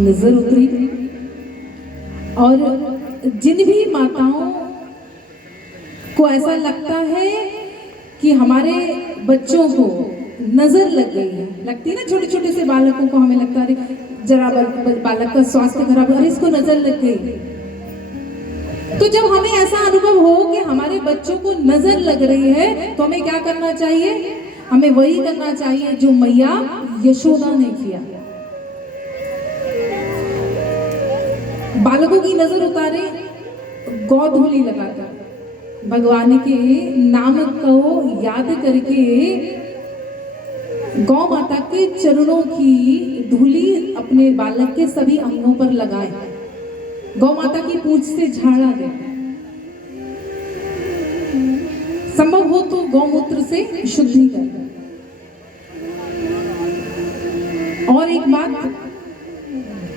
नजर उतरी और जिन भी माताओं को ऐसा लगता है कि हमारे बच्चों को नजर लग गई है, लगती है ना, छोटे छोटे से बालकों को हमें लगता है जरा बालक का स्वास्थ्य खराब, अरे इसको नजर लग गई। तो जब हमें ऐसा अनुभव हो कि हमारे बच्चों को नजर लग रही है तो हमें क्या करना चाहिए? हमें वही करना चाहिए जो मैया यशोदा ने किया। बालकों की नजर उतारे, गोधूली लगाकर भगवान के नाम को याद करके गौ माता के चरणों की धूली अपने बालक के सभी अंगों पर लगाए, गौ माता की पूंछ से झाड़ा दे, संभव हो तो गौमूत्र से शुद्धि कर। और एक बात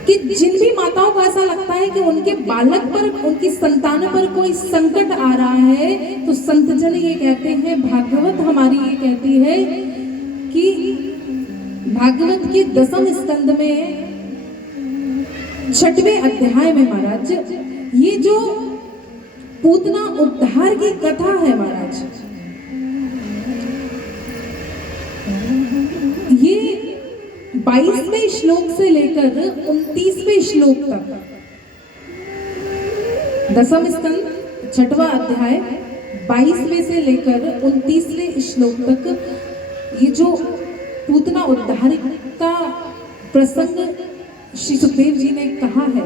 कि जिन भी माताओं को ऐसा लगता है कि उनके बालक पर, उनकी संतान पर कोई संकट आ रहा है, तो संत जन ये कहते हैं, भागवत हमारी ये कहती है कि भागवत के 10वें स्कंद में 6वें अध्याय में महाराज, ये जो पूतना उद्धार की कथा है महाराज, ये 22वें श्लोक से लेकर 29वें श्लोक तक, 10वां स्कंद 6वां अध्याय 22वें से लेकर 29वें श्लोक तक, ये जो पूतना उद्धार का प्रसंग श्री सुखदेव जी ने कहा है,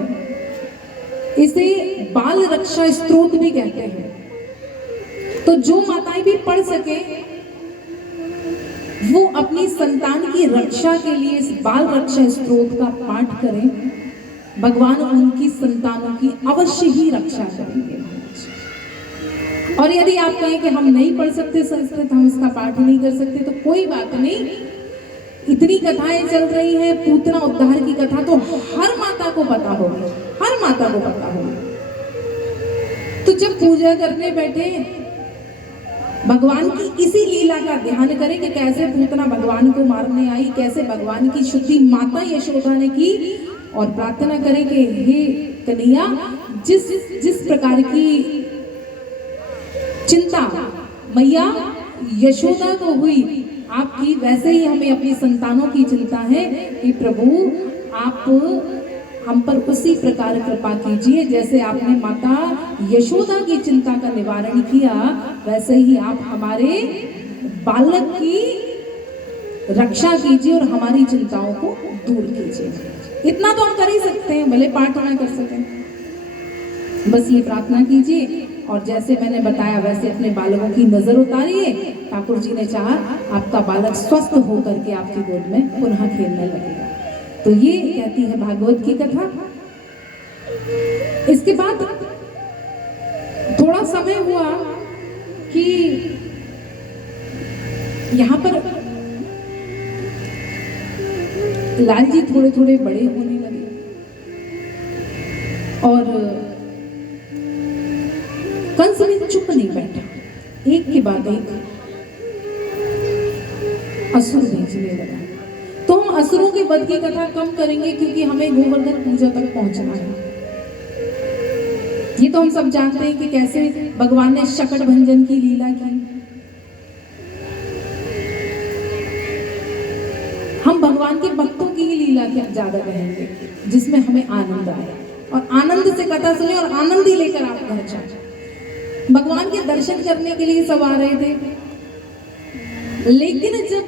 इसे बाल रक्षा स्तोत्र भी कहते हैं। तो जो माताएं भी पढ़ सके वो अपनी संतान की रक्षा के लिए इस बाल रक्षा स्तोत्र का पाठ करें, भगवान उनकी संतानों की अवश्य ही रक्षा करेंगे। और यदि आप कहें कि हम नहीं पढ़ सकते संस्कृत, हम इसका पाठ नहीं कर सकते, तो कोई बात नहीं, इतनी कथाएं चल रही हैं, पूतना उद्धार की कथा तो हर माता को पता होगी, हर माता को पता होगी। तो जब पूजा करने बैठे भगवान की इसी लीला का ध्यान करें कि कैसे पूतना भगवान को मारने आई, कैसे भगवान की शुद्धि माता यशोदा ने की, और प्रार्थना करें कि हे कन्हैया, जिस जिस प्रकार की चिंता मैया यशोदा को हुई आपकी, वैसे ही हमें अपनी संतानों की चिंता है कि प्रभु आप हम पर उसी प्रकार कृपा कीजिए, जैसे आपने माता यशोदा की चिंता का निवारण किया, वैसे ही आप हमारे बालक की रक्षा कीजिए और हमारी चिंताओं को दूर कीजिए। इतना तो हम कर ही सकते हैं, भले पाठ ना कर सकें, बस ये प्रार्थना कीजिए। और जैसे मैंने बताया वैसे अपने बालकों की नजर उतारिए। ठाकुर जी ने चाहा आपका बालक स्वस्थ होकर के आपकी गोद में पुनः खेलने लगेगा। तो ये कहती है भागवत की कथा। इसके बाद थोड़ा समय हुआ कि यहाँ पर लाल जी थोड़े थोड़े बड़े होने लगे और कंस भी चुप नहीं बैठा, एक के बाद एक असुर भेजने लगा। तो हम असुरों के वध की कथा कम करेंगे क्योंकि हमें गोवर्धन पूजा तक पहुंचना है। ये तो हम सब जानते हैं कि कैसे भगवान ने शकट भंजन की लीला की। हम भगवान के भक्तों की ही लीला क्या ज्यादा कहेंगे, जिसमें हमें आनंद आए और आनंद से कथा सुने और आनंद ही लेकर आप घर जाए। भगवान के दर्शन करने के लिए सब आ रहे थे, लेकिन जब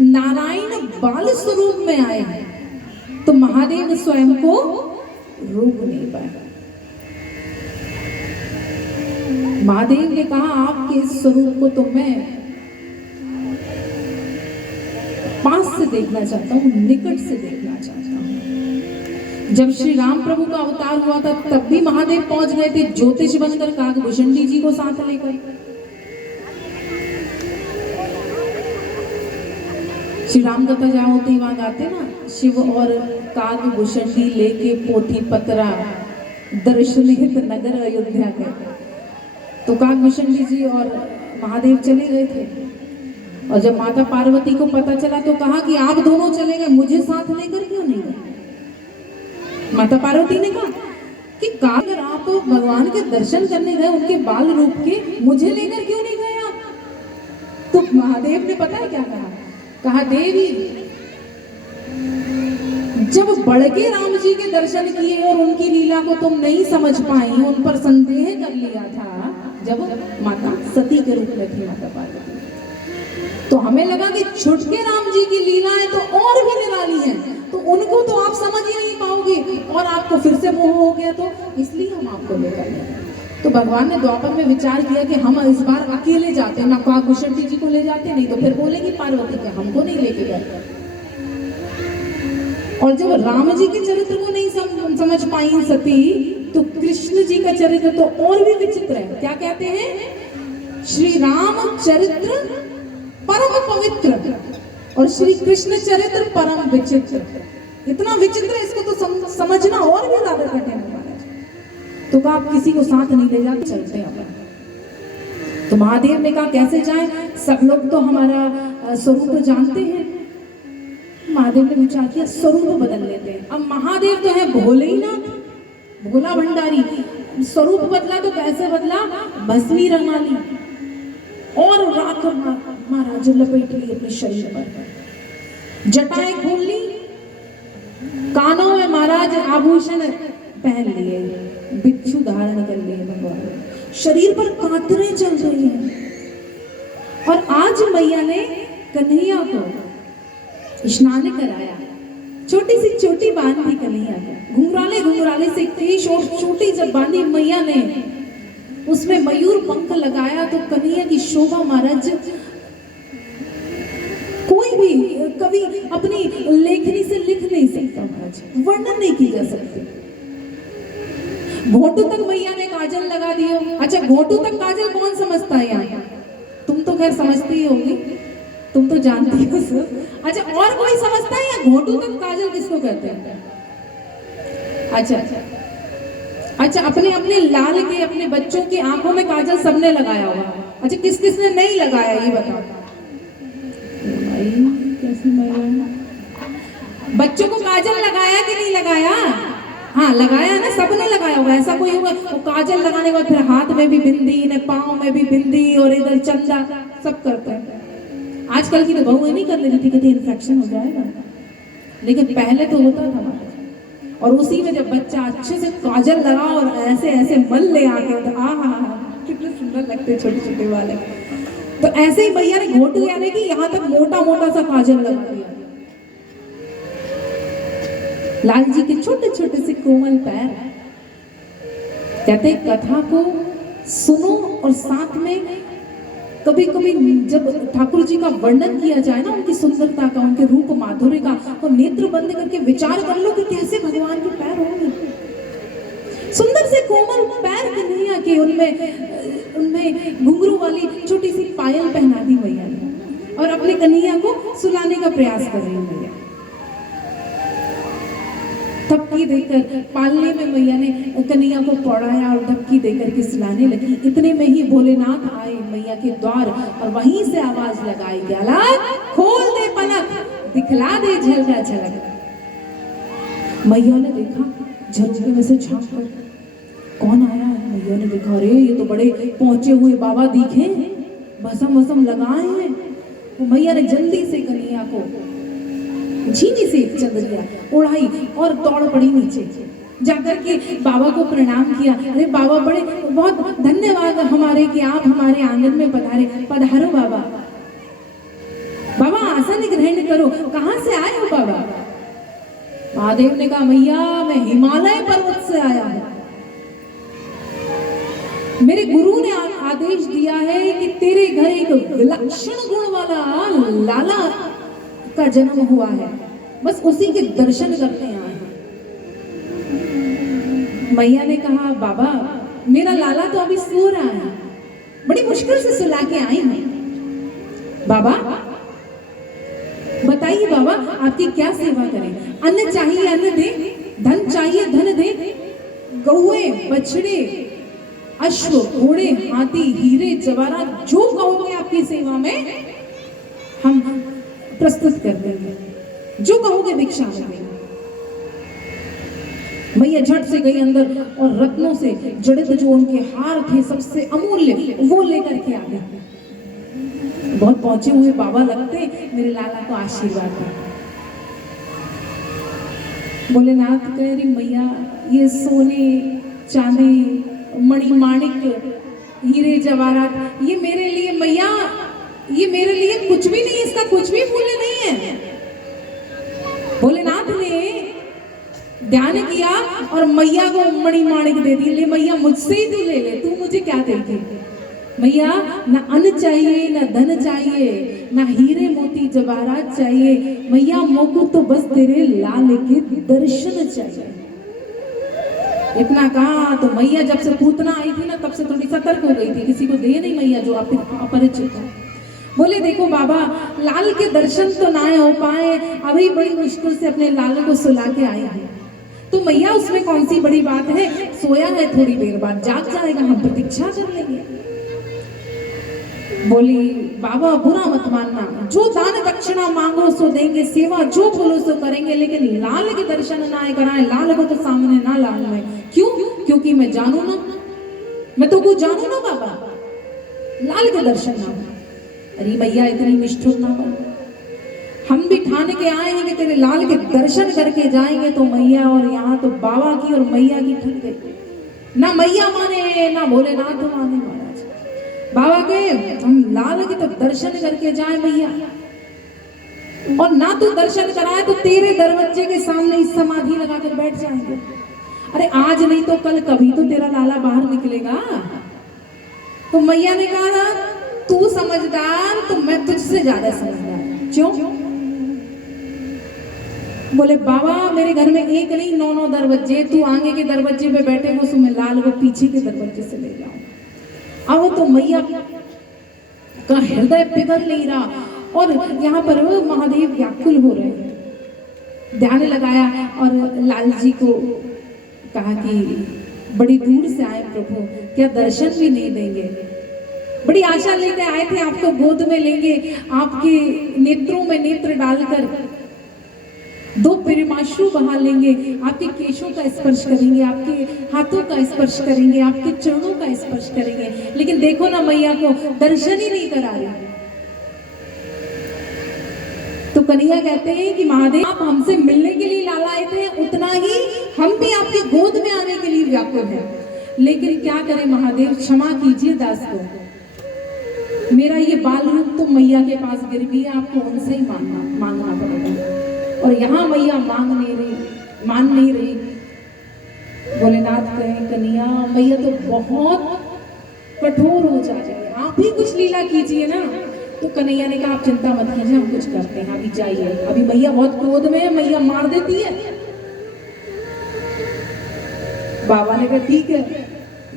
नारायण बाल स्वरूप में आए तो महादेव स्वयं को रोक नहीं पाए। महादेव ने कहा आपके इस स्वरूप को तो मैं पास से देखना चाहता हूं, निकट से देखना चाहता हूं। जब श्री राम प्रभु का अवतार हुआ था तब भी महादेव पहुंच गए थे ज्योतिष बनकर काकभूषणी जी को साथ लेकर। श्री राम कथा जहाँ होती वहां गाते ना, शिव और काकभूषणी लेके पोथी पतरा दर्शन हित नगर अयोध्या के। तो काकभूषणी जी और महादेव चले गए थे और जब माता पार्वती को पता चला तो कहा कि आप दोनों चले गए, मुझे साथ लेकर क्यों नहीं गए? माता पार्वती ने कहा कि अगर आप भगवान के दर्शन करने गए उनके बाल रूप के, मुझे लेकर क्यों नहीं गए आप? तो महादेव ने पता है क्या कहा देवी, जब बड़के राम जी के दर्शन किए और उनकी लीला को तुम नहीं समझ पाई, उन पर संदेह कर लिया था, जब माता सती के रूप में थी माता पार्वती, तो हमें लगा कि छुटके राम जी की लीलाएं तो और भी निराली हैं, तो उनको तो आप समझ ही नहीं पाओगे और आपको फिर से मोह हो गया, तो इसलिए हम आपको लेकर गए। तो भगवान ने द्वापर में विचार किया कि हम इस बार अकेले जाते, ना काकुशंडी जी को ले जाते, नहीं तो फिर बोलेगी पार्वती के हमको नहीं लेके गए। और जब राम जी के चरित्र को नहीं समझ पाई सती, तो कृष्ण जी का चरित्र तो और भी विचित्र है। क्या कहते हैं? श्री राम चरित्र परम पवित्र और श्री कृष्ण चरित्र परम विचित्र। इतना विचित्र है, इसको तो समझना और भी ज्यादा कठिन है महाराज। तो कहा आप किसी को साथ नहीं ले जाते, चलते हैं अपन। तो महादेव ने कहा कैसे जाएं, सब लोग तो हमारा स्वरूप जानते हैं। महादेव ने विचार किया स्वरूप बदल लेते हैं। अब महादेव तो है भोले ही ना, भोला भंडारी, स्वरूप बदला तो कैसे बदला? भस्मी रंगा ली और राख महाराज लपेट ली अपने शरीर पर, जटाएं खोल ली, कानों में महाराज आभूषण पहन लिए, बिच्छू धारण कर लिए भगवान, शरीर पर कांतरे चल रही हैं। और आज मैया ने कन्हैया को स्नान कराया, छोटी सी चोटी बांधी कन्हैया को, घुंघराले घुंघराले से केश और चोटी जब बांधी मैया ने, उसमें मयूर पंख लगाया, तो कन्हैया की शोभा महाराज कोई भी कभी अपनी लेखनी से लिख नहीं सकता महाराज, वर्णन नहीं की जा सकती। घोटू तक मैया ने काजल लगा दियो। अच्छा, घोटू तक काजल कौन समझता है यहाँ? तुम तो खैर समझती ही होगी, तुम तो जानती हो सब। अच्छा, और कोई समझता है या घोटू तक काजल किसको कहते हैं? अच्छा, अपने अपने लाल के, अपने बच्चों की आंखों में काजल सबने लगाया होगा। अच्छा, किस किसने नहीं लगाया ये बताओ? कैसी महिला, बच्चों को काजल लगाया कि नहीं लगाया? हाँ लगाया ना, सबने लगाया होगा। ऐसा कोई होगा वो काजल लगाने के बाद फिर हाथ में भी बिंदी, न पाँव में भी बिंदी, और इधर चंदा, सब करते हैं। आजकल की तो बहू नहीं कर लेती थी, कहती इन्फेक्शन हो जाएगा, लेकिन पहले तो होता था। और उसी में जब बच्चा अच्छे से काजल लगा और ऐसे ऐसे मल ले आके, तो कितने सुंदर लगते छोटे छोटे वाले। तो ऐसे ही भैया ने घोटू यानी कि यहाँ तक मोटा मोटा सा काजल लगा दिया। लाल जी के छोटे छोटे से कोमल पैर। कहते कथा को सुनो और साथ में कभी कभी जब ठाकुर जी का वर्णन किया जाए ना, उनकी सुंदरता का, उनके रूप माधुर्य का, तो नेत्र बंद करके विचार कर लो कि कैसे भगवान के पैर होंगे। सुंदर से कोमल पैर कन्हैया के, उनमें घुंघरू वाली छोटी सी पायल पहना दी मैया ने, और अपने कन्हैया को सुलाने का प्रयास कर रही मैया। धपकी देकर पालने में मैया ने कन्हैया को पौड़ाया और धपकी देकर के सुलाने लगी। इतने में ही भोलेनाथ आए मैया के द्वार, और वहीं से आवाज लगाई, गलत खोल दे पलक, दिखला दे झलका झलक। मैया ने देखा, झरोखे में से झांक कर कौन आया है। मैया ने देखा, अरे ये तो बड़े पहुंचे हुए बाबा दिखे, भसम भसम लगाए हैं। तो मैया ने जल्दी से कन्हैया को झीनी से चंदरिया उड़ाई और दौड़ पड़ी नीचे, जाकर के बाबा को प्रणाम किया। अरे बाबा, बड़े बहुत धन्यवाद हमारे कि आप हमारे आंगन में पधारे। पधारो बाबा, बाबा आसन ग्रहण करो। कहाँ से आए हो बाबा? महादेव ने कहा, मैया मैं हिमालय पर्वत से आया हूं। मेरे गुरु ने आदेश दिया है कि तेरे घर एक विलक्षण गुण वाला लाला का जन्म हुआ है, बस उसी के दर्शन करते आए हैं। मैया ने कहा, बाबा मेरा लाला तो अभी सो रहा है, बड़ी मुश्किल से सुला के आई हूं। बाबा बताइए बाबा, आपकी क्या सेवा करें? अन्न चाहिए अन्न दे, धन चाहिए धन दे, गौए बछड़े अश्व घोड़े हाथी हीरे जवाहरात जो कहोगे आपकी सेवा में हम प्रस्तुत कर देंगे, जो कहोगे भिक्षा में देंगे। मैया झट से गई अंदर और रत्नों से जड़ित जो उनके हार थे सबसे अमूल्य वो लेकर के आ गई। बहुत पहुंचे हुए बाबा लगते, मेरे लाला को आशीर्वाद दे। भोलेनाथ कह रही मैया ये सोने चांदी मणि माणिक हीरे जवाहरात ये मेरे लिए मैया ये मेरे लिए कुछ भी नहीं, इसका कुछ भी मूल्य नहीं है। भोलेनाथ ने ध्यान किया और मैया को मणि माणिक दे दी। ले मैया मुझसे ही तू ले ले, तू मुझे क्या देगी। मैया ना अन्न चाहिए ना धन चाहिए ना हीरे मोती जवाहरात चाहिए, मैया मोको तो बस तेरे लाल के दर्शन चाहिए। इतना कहा तो मैया जब से पूतना आई थी ना तब से थोड़ी सतर्क हो गई थी, किसी को दे नहीं मैया जो आप अपरिचित है। बोले देखो बाबा लाल के दर्शन तो ना हो पाए, अभी बड़ी मुश्किल से अपने लाल को सुला के आई है, तो मैया उसमें कौन सी बड़ी बात है, सोया है थोड़ी देर बाद जाग जाएगा, हम प्रतीक्षा कर लेंगे। बोली बाबा बुरा मत मानना, जो दान दक्षिणा मांगो सो देंगे, सेवा जो बोलो सो करेंगे, लेकिन लाल के दर्शन ना कराए, लाल को तो सामने ना लाऊं मैं। क्यों? क्योंकि मैं जानू ना, मैं तो कुछ जानू ना बाबा, लाल के दर्शन ना। अरे मैया इतनी निष्ठुर ना बन, हम भी ठान के आए हैं कि तेरे लाल के दर्शन करके जाएंगे। तो मैया और यहाँ तो बाबा की और मैया की ठग गई, ना मैया माने ना भोलेनाथ माने। महाराज बाबा के हम लाल के तो दर्शन करके जाए मैया, और ना तू दर्शन कराए तो तेरे दरवाजे के सामने इस समाधि लगाकर बैठ जाएंगे। अरे आज नहीं तो कल कभी तो तेरा लाला बाहर निकलेगा। तो मैया ने कहा तू समझदार तो मैं तुझसे ज्यादा समझदार। क्यों? बोले बाबा मेरे घर में एक नहीं 9 दरवाजे, तू आगे के दरवाजे पे बैठे हो, मैं लाल को पीछे के दरवाजे से ले जाऊं। अब तो मैया का हृदय पिघल नहीं रहा, और यहाँ पर महादेव व्याकुल हो रहे हैं। ध्यान लगाया और लाल जी को कहा कि बड़ी दूर से आए प्रभु, क्या दर्शन भी नहीं देंगे? बड़ी आशा लेके आए थे, आपको गोद में लेंगे, आपके नेत्रों में नेत्र डालकर 2 प्रेमाश्रु बहा लेंगे, आपके केशों का स्पर्श करेंगे, आपके हाथों का स्पर्श करेंगे, आपके चरणों का स्पर्श करेंगे, लेकिन देखो ना मैया को दर्शन ही नहीं करा रहे। तो कन्हैया कहते हैं कि महादेव आप हमसे मिलने के लिए लाला आए थे, उतना ही हम भी आपकी गोद में आने के लिए व्याकुल हैं, लेकिन क्या करें महादेव, क्षमा कीजिए दास को, मेरा ये बाल रूप तो मैया के पास गिर गया, आपको उनसे ही मांगना पड़ेगा। और यहाँ मैया मान नहीं रही। भोलेनाथ कहे कन्हैया मैया तो बहुत कठोर हो जा रही है, आप ही कुछ लीला कीजिए ना। तो कन्हैया ने कहा आप चिंता मत कीजिए, हम कुछ करते हैं, अभी जाइए, अभी मैया बहुत क्रोध में है, मैया मार देती है। बाबा ने कहा ठीक है,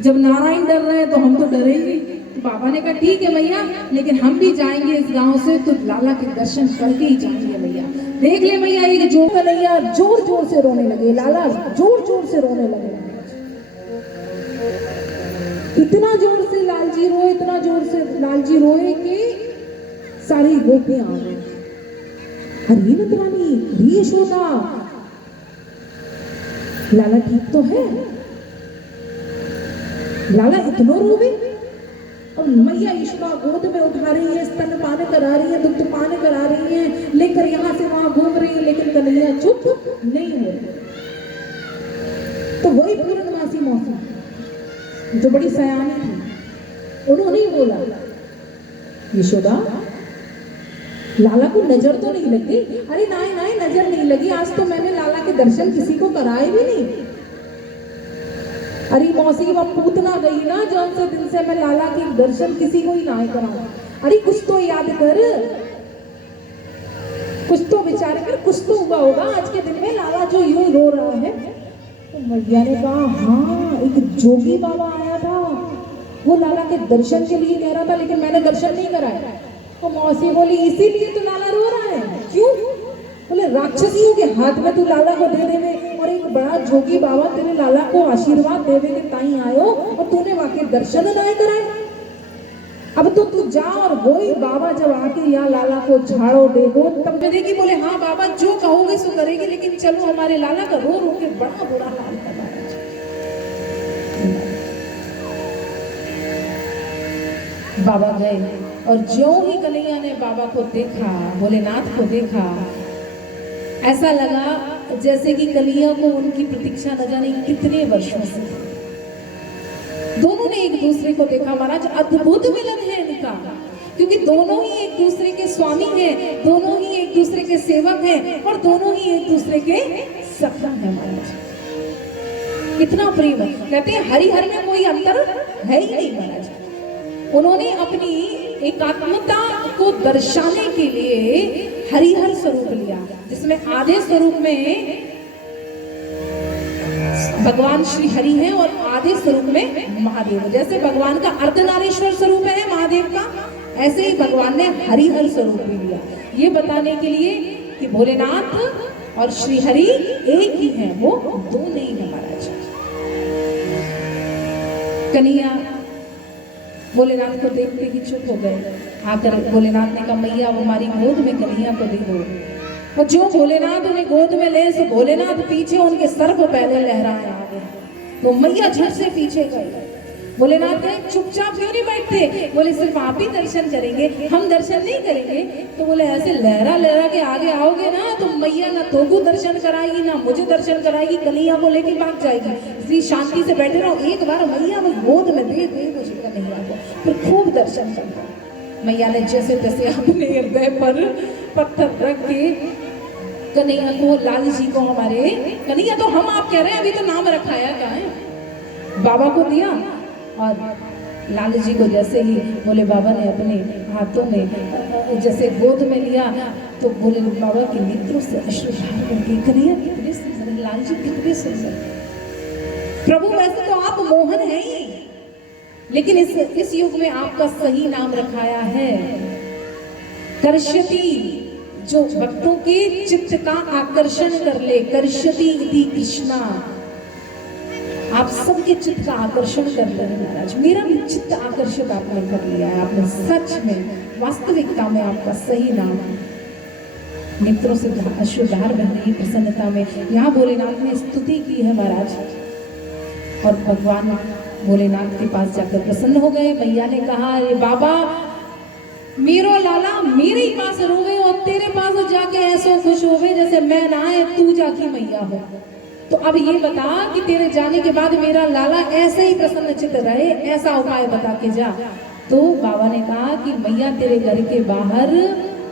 जब नारायण डर रहे हैं तो हम तो डरेंगे। बाबा ने कहा ठीक है मैया, लेकिन हम भी जाएंगे इस गांव से, तो लाला के दर्शन करके ही जाएंगे मैया। देख ले मैया, ये जो कन्हैया जोर जोर से रोने लगे, लाला जोर जोर से रोने लगे, इतना जोर से लालजी रोए, इतना जोर से लालजी रोए कि सारी गोपियां आ गई। हरी मत रानी, हरी यशोदा, लाला ठीक तो है? लाला इतना रोवे? और मैया यशोदा गोद में उठा रही है, स्तनपान करा रही है, दुग्ध पान करा रही है, लेकर यहाँ से वहां घूम रही है, लेकिन कन्हैया चुप नहीं हो। तो वही पूर्णमासी मौसी जो बड़ी सयानी थी, उन्होंने ही बोला यशोदा लाला को नजर तो नहीं लगी? अरे नहीं नजर नहीं लगी, आज तो मैंने लाला के दर्शन किसी को कराए भी नहीं। अरे मौसी वह पूतना गई ना, जौन से दिन से मैं लाला के दर्शन किसी को ही ना कराऊं। अरे कुछ तो याद कर, कुछ तो विचार कर, कुछ तो हुआ होगा आज के दिन में लाला जो यूं रो रहा है। तो मैया ने कहा हाँ, एक जोगी बाबा आया था, वो लाला के दर्शन के लिए कह रहा था, लेकिन मैंने दर्शन नहीं कराया। तो मौसी बोली इसीलिए तो लाला रो रहा है? क्यों? बोले राक्षसियों के हाथ में तू लाला को दे देवे, और एक बड़ा जोगी बाबा तेरे लाला को आशीर्वाद देवे के ताई आयो, और तूने वाके दर्शन ना कराए। अब तो तू जा और वही बाबा जब आके यहाँ लाला को झाड़ो देगो तब करेगी। बोले हाँ बाबा जो कहोगे सो करेगी, लेकिन चलो हमारे लाला का रो रो के बड़ा बुरा हाल कर रहा है। बाबा गए और ज्यों ही कन्हैया ने बाबा को देखा, भोलेनाथ को देखा, ऐसा लगा जैसे कि कन्हैया को उनकी प्रतीक्षा न जाने कितने वर्षों से। दोनों ने एक दूसरे को देखा महाराज, अद्भुत मिलन है इनका, क्योंकि दोनों ही एक दूसरे के स्वामी हैं, दोनों ही एक दूसरे के सेवक हैं और दोनों ही एक दूसरे के सखा हैं महाराज। इतना प्रेम है, कहते हैं हरिहर में कोई अंतर है ही नहीं महाराज। उन्होंने अपनी एकात्मता को दर्शाने के लिए हरिहर स्वरूप लिया, जिसमें आधे स्वरूप में भगवान श्री हरि हैं और आधे स्वरूप में महादेव। जैसे भगवान का अर्धनारीश्वर स्वरूप है महादेव का, ऐसे ही भगवान ने हरिहर स्वरूप भी लिया, ये बताने के लिए कि भोलेनाथ और श्री हरि एक ही हैं, वो दो नहीं है महाराज। कन्हैया भोलेनाथ को देखते ही चुप हो गए। आकर भोलेनाथ ने कहा मैया हमारी गोद में कन्हैया को दे दो। और जो भोलेनाथ उन्हें गोद में ले, सो भोलेनाथ पीछे उनके सर को पहले लहराए आगे, तो मैया झट से पीछे गए। भोलेनाथ कहे चुपचाप क्यों नहीं बैठते? बोले सिर्फ आप ही दर्शन करेंगे, हम दर्शन नहीं करेंगे। तो बोले ऐसे लहरा लहरा के आगे आओगे ना तो मैया ना तोको दर्शन कराएगी ना मुझे दर्शन कराएगी, कन्हैया को लेके भाग जाएगी। इसलिए शांति से बैठे रहो, एक बार मैया में गोद में दे कन्हैया को, फिर खूब दर्शन करना। मैया ने जैसे तैसे अपने हृदय पर पत्थर रख के कन्हैया को, लाल जी को, हमारे कन्हैया तो हम आप कह रहे हैं, अभी तो नाम रखाया क्या है, बाबा को दिया। और लाल जी को जैसे ही बोले बाबा ने अपने हाथों में जैसे गोद में लिया, तो बोले बाबा के नेत्रों से अश्रुधार करके कन्हैया कितने सुंदर, लाल जी कितने सुंदर। प्रभु वैसे तो आप मोहन हैं ही, लेकिन इस युग में आपका सही नाम रखाया है कर्ष्यति, जो भक्तों के चित्त का आकर्षण कर ले। कर्ष्यति इति कृष्णा, आप सबके चित्त का आकर्षण कर ले महाराज। मेरा भी चित्त आकर्षित आपने कर लिया है, आपने सच में वास्तविकता में आपका सही नाम है। नेत्रों से अश्रुधार बह रही प्रसन्नता में यहाँ भोलेनाथ ने स्तुति की है महाराज। और भगवान भोलेनाथ के पास जाकर प्रसन्न हो गए। मैया ने कहा अरे बाबा मेरो लाला मेरे ही पास रोवे और तेरे पास जाके ऐसो खुश होवे जैसे मैं ना है तू जाकी मैया हो। तो अब ये बता कि तेरे जाने के बाद मेरा लाला ऐसे ही प्रसन्नचित्त रहे, ऐसा उपाय बता के जा। तो बाबा ने कहा कि मैया तेरे घर के बाहर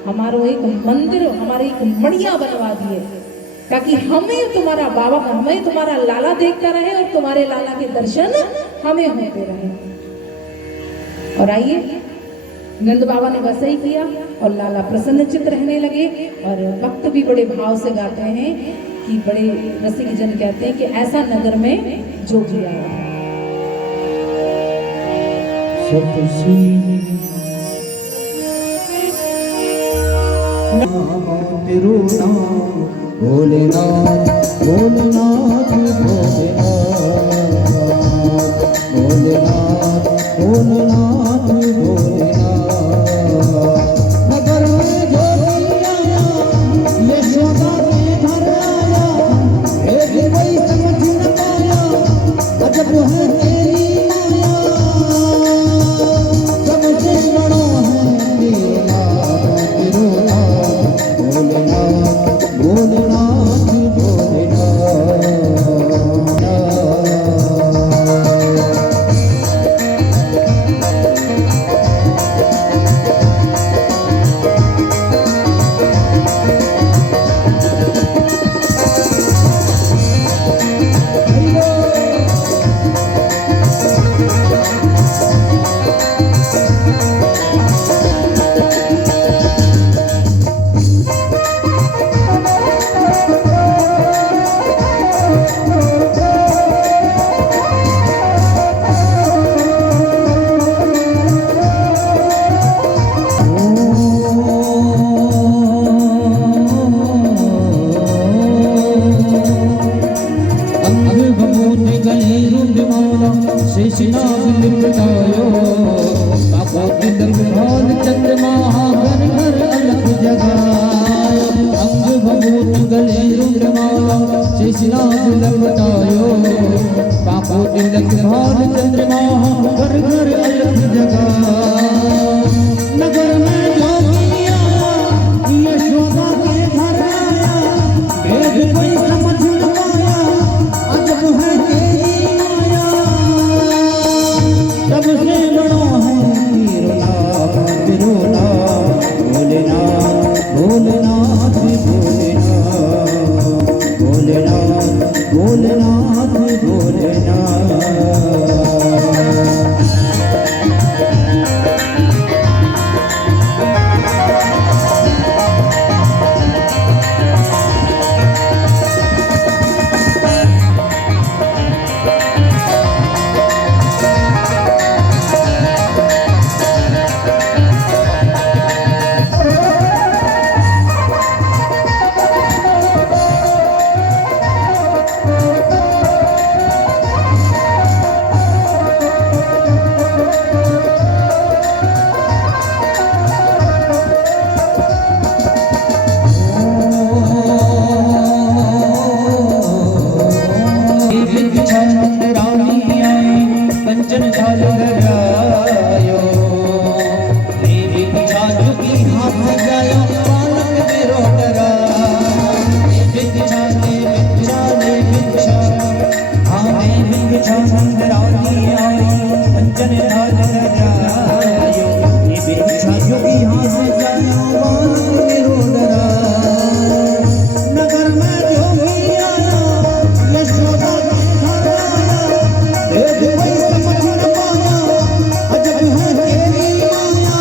हमारा एक मंदिर, हमारे एक मड़िया बनवा दिए, ताकि हमें तुम्हारा बाबा, हमें तुम्हारा लाला देखता रहे और तुम्हारे लाला के दर्शन हमें होते रहे। और आइए नंद बाबा ने वैसे ही किया और लाला प्रसन्नचित्त रहने लगे। और भक्त भी बड़े भाव से गाते हैं कि बड़े रसिक जन कहते हैं कि ऐसा नगर में जो भी आया। भोलेनाथ भोलेनाथ भोलेनाथ भोलेनाथ भोलेनाथ भोलेनाथ नगर में जो आया यशोदा के घर आया, एक कोई समझ न पाया अजब है तेरी माया, सबसे बड़ा है मेरा भोलेनाथ भोलेनाथ भोलेनाथ भोलेनाथ। शेषनाग लिपटायो बापो तिलक भाल चंद्रमा घर घर अलग जगायो अंग भभूत गले रुद्रमाला शेषनाग लपटायो बापो तिलक भाल चंद्रमा घर घर अलग जगायो नगर में जोगिया यशोदा के घर आया भेद कोई समझ न पाया अजब है तेरी माया सबसे बड़ो है तिरुनाथ तिरुनाथ भोलेनाथ भोलेनाथ भोलेनाथ भोलेनाथ भोलेनाथ कंचन झाल धरायो देवी बिछायो की हाथ लगायो बालक मेरो डरा बिछाने बिछाने बिछा आने बिछा संदरानी आई कंचन झाल धरायो देवी बिछायो की हाथ लगायो बालक मेरो डरा नगर में जो भी आया यशोदा के घर आया भेद कोई समझ न पाया अजब है तेरी माया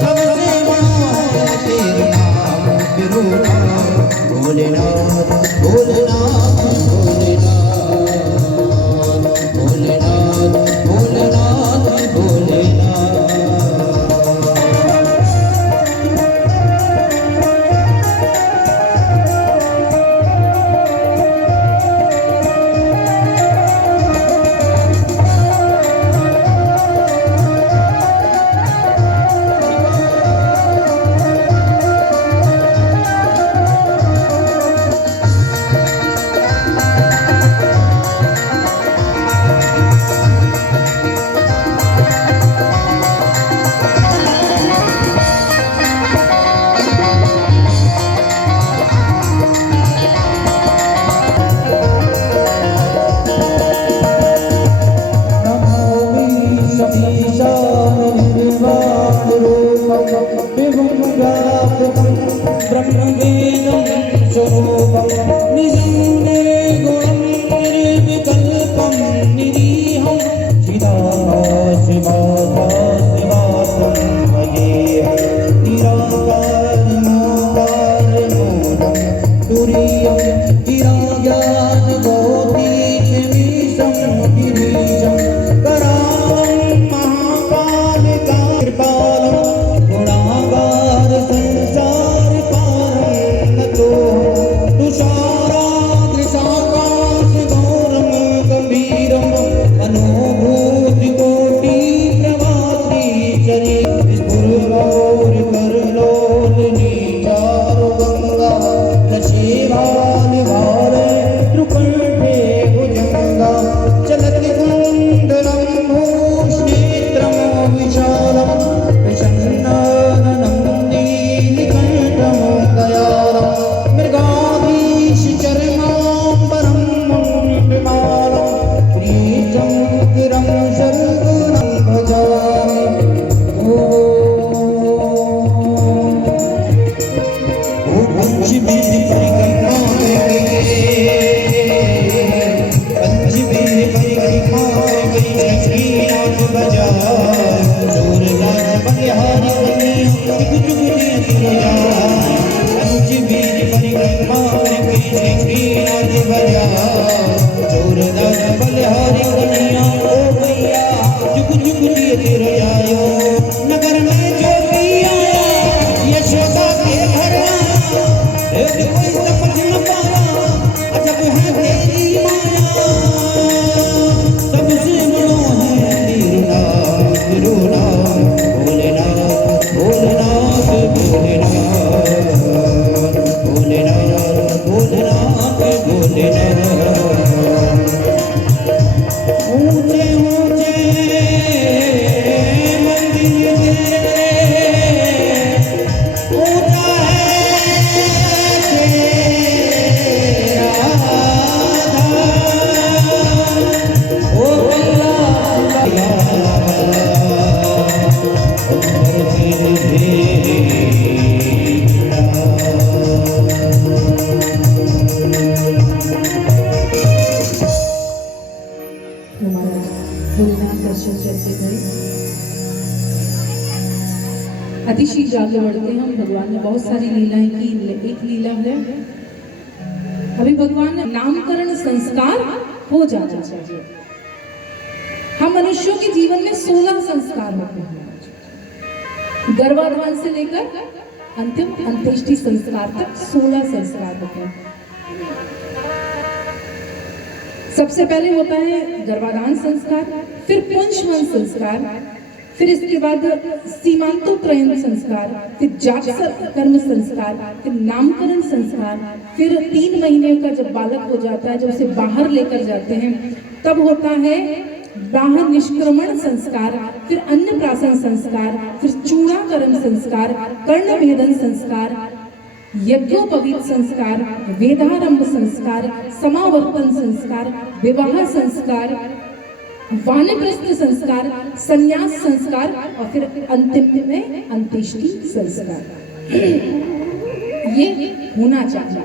सबसे बड़ा है तेरा नाम तिरुनाथ भोलेनाथ भोलेनाथ भोलेनाथ भोलेनाथ भोलेनाथ भोलेनाथ ब्रह्मवेदं स्वरूपं निजं निर्गुणं निर्विकल्पं निरीहं चिदाभासवासं भजेऽहं निराकारमोकारमूलं तुरीयं गिराजातगोपीशमीशं गिरीशं करालं महाकालिकाकृपालं गुणागार संसार पारं नतो तुषाराद्रिसाकाश गौरं गंभीरं अनुभूतिकोटि प्रवासी चरे स्फुरगौर करलोलनी चारु गंगा लशीभान भारे त्रिकंठे भुजंगा चलति कुंडलं भूषनेत्रं विशालं विषण्णाननं नीलकण्ठं दयालं मृगाधीश चरणाम्बरं विमालं प्रीतं गिरं शर्वनं भजामि ओ पंचवीर परिक्रमा पंचवीर परिक्रमा गई लक्ष्मीनाथ बजाय सूरदास बलिहारी बनी जुग जुग जिया पंचवीर परिक्रमा गई लक्ष्मीनाथ बजाय सूरदास बलिहारी बनिया ओ भैया जुग जुग जिया नगर में जो भी आया यशोदा के घर आया भेद कोई समझ न पाया अजब है तेरी माया सबसे बड़ो है तिरुनाथ तिरुनाथ दर्शन करके गए। अति शीघ्र आगे बढ़ते हैं हम। भगवान ने बहुत सारी लीलाएं की, एक लीला है अभी भगवान ने नामकरण संस्कार हो जाना चाहिए। हम मनुष्यों के जीवन में 16 संस्कार होते हैं, गर्भाधान से लेकर अंतिम अंत्येष्टि संस्कार तक 16 संस्कार होते हैं। सबसे पहले होता है गर्भाधान संस्कार, फिर पुंसवन संस्कार, फिर इसके बाद सीमांतोत्रयन संस्कार, फिर जागसर कर्म संस्कार, फिर नामकरण संस्कार, फिर 3 महीने का जब बालक हो जाता है, जब उसे बाहर लेकर जाते हैं तब होता है बाहर निष्क्रमण संस्कार, फिर अन्नप्राशन संस्कार, फिर चूड़ाकरण संस्कार, कर्णभेदन संस्कार, यज्ञोपवीत संस्कार, वेदारंभ संस्कार, समावर्तन संस्कार, विवाह संस्कार, वानप्रस्थ संस्कार, संन्यास संस्कार और फिर अंतिम में अंत्येष्टि संस्कार। ये होना चाहिए,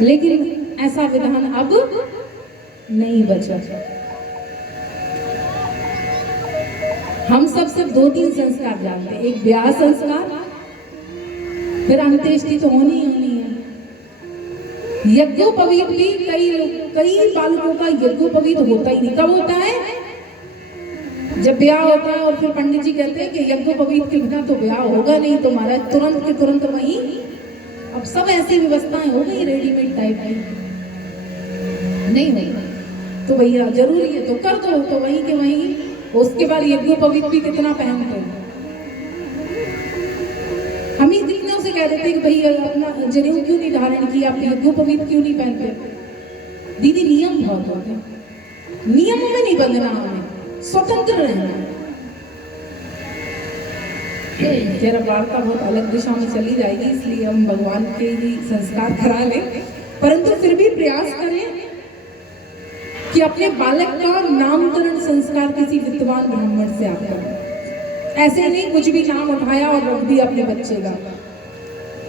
लेकिन ऐसा विधान अब नहीं बचा। हम सब 2-3 संस्कार जानते हैं, एक ब्याह संस्कार, फिर अंत्येष्टि तो होनी ही होनी है। यज्ञोपवीत भी कई बालकों का यज्ञोपवीत होता ही नहीं। कब होता है? जब ब्याह होता है और फिर पंडित जी कहते हैं कि यज्ञोपवीत के बिना तो ब्याह होगा नहीं, तो महाराज तुरंत के तुरंत वहीं। अब सब ऐसी व्यवस्थाएं हो गई रेडीमेड टाइप की। नहीं तो भैया जरूरी है तो कर दो, तो वहीं के वहीं। उसके बाद यज्ञोपवीत भी कितना पहनते हैं। हम ही दीदियों से कह देते हैं कि भैया अपना जनेऊ क्यों नहीं धारण किया, आप यज्ञोपवीत क्यों नहीं पहनते? दीदी नियम बहुत होते हैं, नियमों में नहीं बंधना, हमें स्वतंत्र रहना है। तेरा वार्ता बहुत अलग दिशा में चली जाएगी, इसलिए हम भगवान के ही संस्कार करा लें, परंतु फिर भी प्रयास करें कि अपने बालक का नामकरण संस्कार किसी विद्वान ब्राह्मण से आप करें। ऐसे नहीं कुछ भी नाम उठाया और रख दिया अपने बच्चे का।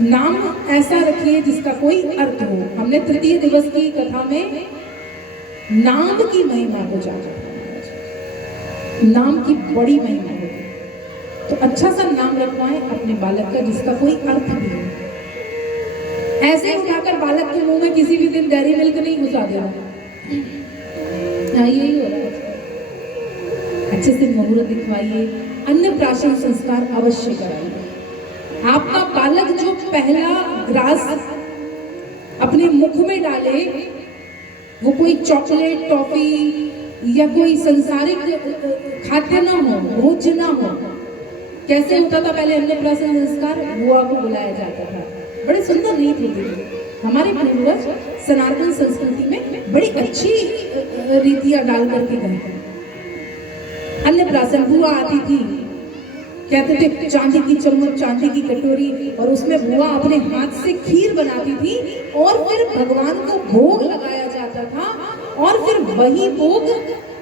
नाम ऐसा रखिए जिसका कोई अर्थ हो। हमने तृतीय दिवस की कथा में नाम की महिमा को जाना, नाम की बड़ी महिमा है, तो अच्छा सा नाम रखवाएं अपने बालक का जिसका कोई अर्थ भी हो। ऐसे उठाकर बालक के मुंह में किसी भी दिन डेयरी मिल्क नहीं घुसा देना। हाँ, यही हो रहा है। अच्छे से मुहूर्त दिखवाइए, अन्नप्राशन संस्कार अवश्य कराइए। आपका बालक जो पहला ग्रास अपने मुख में डाले, वो कोई चॉकलेट, टॉफी या कोई संसारिक खाद्य ना हो, भोज्य ना हो। कैसे होता था पहले अन्नप्राशन संस्कार? बुआ को बुलाया जाता था। बड़े सुंदर रीत होती थी। हमारे पूर्वज सनातन संस्कृति में बड़ी अच्छी रीतियां डाल करके गए। अन्नप्राशन बुआ आती थी, कहते थे चांदी की चम्मच, चांदी की कटोरी, और उसमें बुआ अपने हाथ से खीर बनाती थी और फिर भगवान को भोग लगाया जाता था, और फिर वही भोग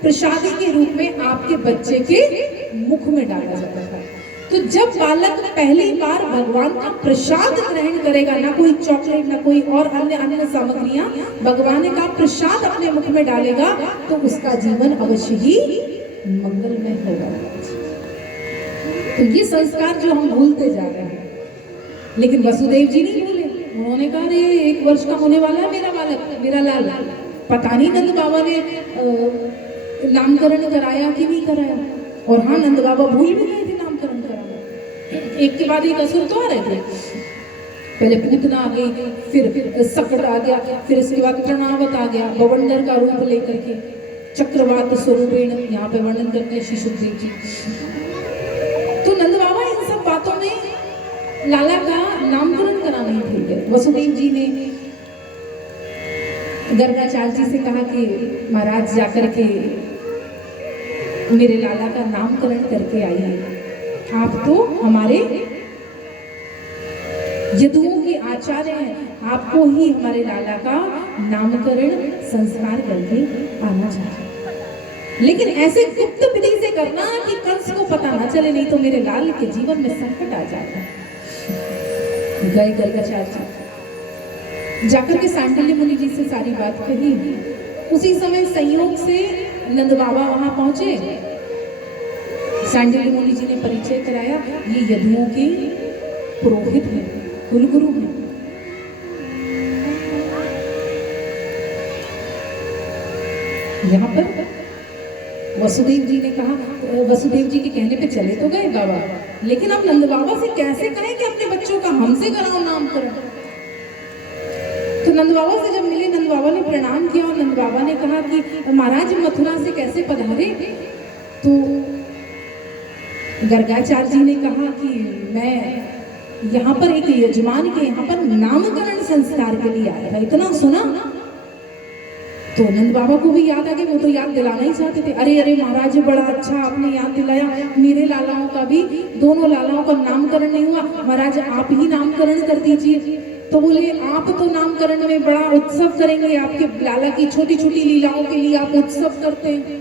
प्रसादी के रूप में आपके बच्चे के मुख में डाला जाता था। तो जब बालक पहली बार भगवान का प्रसाद ग्रहण करेगा, ना कोई चॉकलेट ना कोई और अन्य सामग्रियां, भगवान का प्रसाद अपने मुख में डालेगा, तो उसका जीवन अवश्य ही मंगलमय होगा। तो ये संस्कार जो हम भूलते जा रहे हैं, लेकिन वसुदेव जी नहीं भूले। उन्होंने कहा रे 1 वर्ष का होने वाला है मेरा बालक, मेरा लाल। पता नहीं नंद बाबा ने नामकरण कराया कि नहीं कराया। और हाँ, नंद बाबा भूल भी गए थे नामकरण कराना। एक के बाद एक असुर तो आ रहे थे। पहले पूतना आ गई, फिर सकट आ गया, फिर इसके बाद प्रणावत आ गया, बवंडर का रूप लेकर के, चक्रवात स्वरूपेण यहाँ पे वर्णन करते हैं श्री सुखदेव जी। तो नंद बाबा इन सब बातों में लाला का नामकरण कराना ही भूल गए। वसुदेव जी ने गर्गाचार्य जी से कहा कि महाराज जाकर के मेरे लाला का नामकरण करके आइए, आप तो हमारे यदुओं के आचार्य हैं, आपको ही हमारे लाला का नामकरण संस्कार करके आना चाहिए। लेकिन ऐसे गुप्त विधि से करना कि कंस को पता ना चले, नहीं तो मेरे लाल के जीवन में संकट आ जाता है। गए गर्गाचार्य जाकर के सांडिल्य मुनि जी से सारी बात कही। उसी समय संयोग से नंद बाबा वहां पहुंचे, सांडिल्य मुनि जी ने परिचय कराया, ये यदुओं के पुरोहित हैं, कुलगुरु हैं। यहाँ पर वसुदेव जी ने कहा, वसुदेव जी के कहने पे चले तो गए बाबा, लेकिन अब नंद बाबा से कैसे कहें कि अपने बच्चों का हमसे कराओ नामकरण। तो नंद बाबा से जब मिले, नंद बाबा ने प्रणाम किया और नंद बाबा ने कहा कि महाराज मथुरा से कैसे पधारे। तो गर्गाचार्य जी ने कहा कि मैं यहाँ पर एक यजमान के यहाँ पर नामकरण संस्कार के लिए आया था, इतना सुना। तो नंद बाबा को भी याद आ गया, वो तो याद दिलाना ही चाहते थे। अरे अरे महाराज बड़ा अच्छा आपने याद दिलाया, मेरे लालाओं का भी, दोनों लालाओं का नामकरण नहीं हुआ, महाराज आप ही नामकरण कर दीजिए। तो बोले आप तो नामकरण में बड़ा उत्सव करेंगे, आपके लाला की छोटी छोटी लीलाओं के लिए आप उत्सव करते हैं,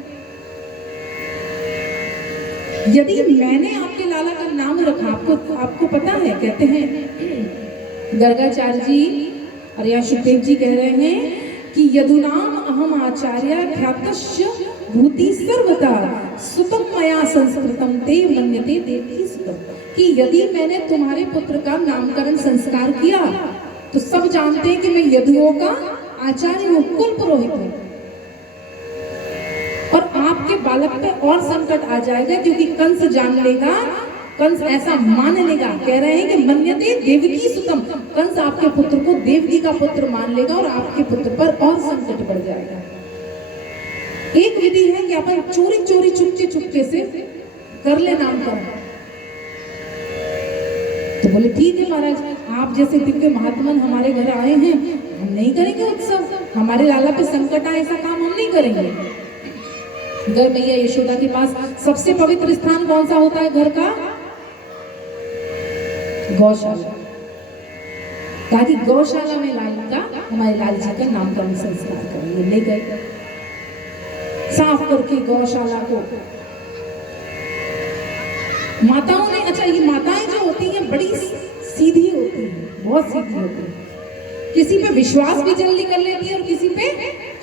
यदि मैंने आपके लाला का नाम रखा, आपको पता है, कहते हैं गर्गाचार्य जी और या सुखदेव जी कह रहे हैं कि यदुनाम अहम आचार्य ख्यातस्य भूति सर्वदा सुतम मया संस्कृतम ते मन्यते देवी सुतम, कि यदि मैंने तुम्हारे पुत्र का नामकरण संस्कार किया तो सब जानते हैं कि मैं यदुओं का आचार्य हूँ, कुल पुरोहित हूँ। और आपके बालक पे और संकट आ जाएगा, क्योंकि कंस जान लेगा, कंस ऐसा मान लेगा, कह रहे हैं कि मन्यते देवकी सुतम, कंस आपके पुत्र को देवकी का पुत्र मान लेगा और आपके पुत्र पर और संकट बढ़ जाएगा। एक विधि है कि अपन चोरी चोरी चुपके से कर ले नामकरण। तो बोले ठीक है महाराज, आप जैसे दिव्य महात्मन हमारे घर आए हैं, हम नहीं करेंगे उत्सव, हमारे लाला पे संकट आए ऐसा काम हम नहीं करेंगे। गए मैया यशोदा के पास। सबसे पवित्र स्थान कौन सा होता है घर का? गौशाला। कहा कि गौशाला में हमारे लाल जी का नामकरण संस्कार करेंगे। ले गए, साफ करके गौशाला को माताओं ने, अच्छा ये माताएं जो होती हैं बड़ी सीधी होती हैं, बहुत सीधी होती हैं, किसी पे विश्वास भी जल्दी कर लेती है और किसी पे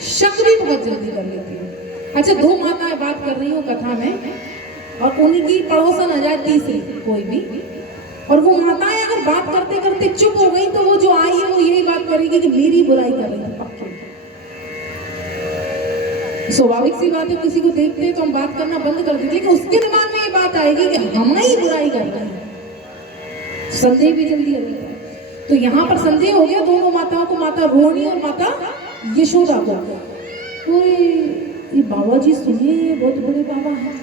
शक भी बहुत जल्दी कर लेती है। अच्छा, दो माताएं बात कर रही हूँ कथा में और उनकी पड़ोसन आ जाए तीसरी कोई भी, और वो माताएं अगर बात करते करते चुप हो गई तो वो जो आई है वो यही बात करेगी कि मेरी बुराई कर रही है। पक्के स्वाभाविक सी बात है, किसी को देखते हैं तो हम बात करना बंद कर देते, लेकिन उसके दिमाग में ये बात आएगी कि हम ही बुराई कर रहे हैं, संदेह भी जल्दी आ जाता है। तो यहाँ पर संदेह हो गया दोनों माताओं को, माता रोहिणी और माता यशोदा को। तो ये बाबा जी सुनिए, बहुत बड़े बाबा हैं,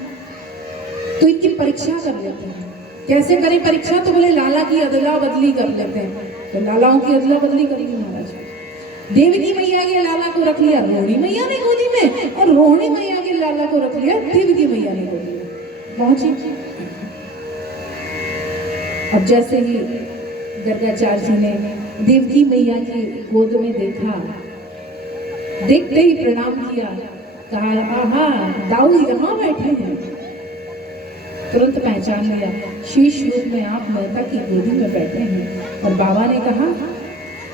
तो इनकी परीक्षा कर लेते हैं। कैसे करें परीक्षा? तो बोले लाला की अदला बदली कर लेते हैं। तो लालाओं की अदला बदली कर ली महाराज। देवकी मैया के लाला को रख लिया रोहिणी मैया ने गोदी में, और रोहिणी मैया के लाला को रख लिया देवकी मैया ने गोदी में। पहुंची। अब जैसे ही गर्गाचार्य जी ने देवकी मैया की गोद में देखा, देखते ही प्रणाम किया, कहा आहा दाऊ यहाँ बैठे हैं। तुरंत पहचान लिया, शीश रूप में आप माता की गोदी में बैठे हैं। और बाबा ने कहा